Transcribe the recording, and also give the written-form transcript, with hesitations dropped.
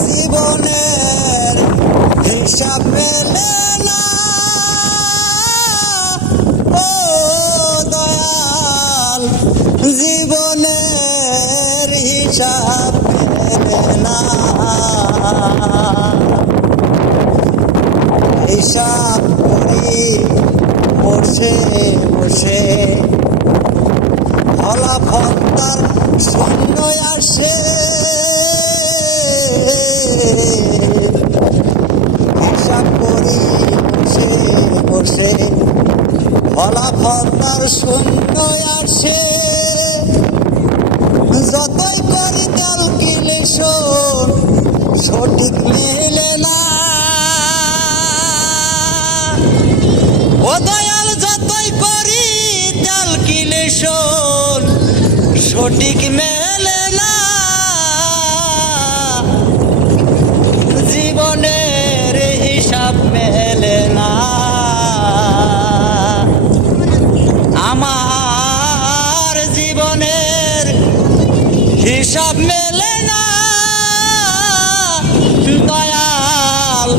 জীবনের হিসাব মেলে না ও দয়াল, জীবনের হিসাব মেলে না। হিসাব করি বসে বসে, ফলাফল তার শূন্য আসে। হিসাব করি বসে বসে, ফলাফল তার শূন্য আসে। যতই করি ক্যালকুলেশন সঠিক মেলে না ও দয়াল, যতই করি ক্যালকুলেশন সঠিক মেলে না। জীবনের হিসাব মেলে না, আমার জীবনের হিসাব মেলে না দয়াল।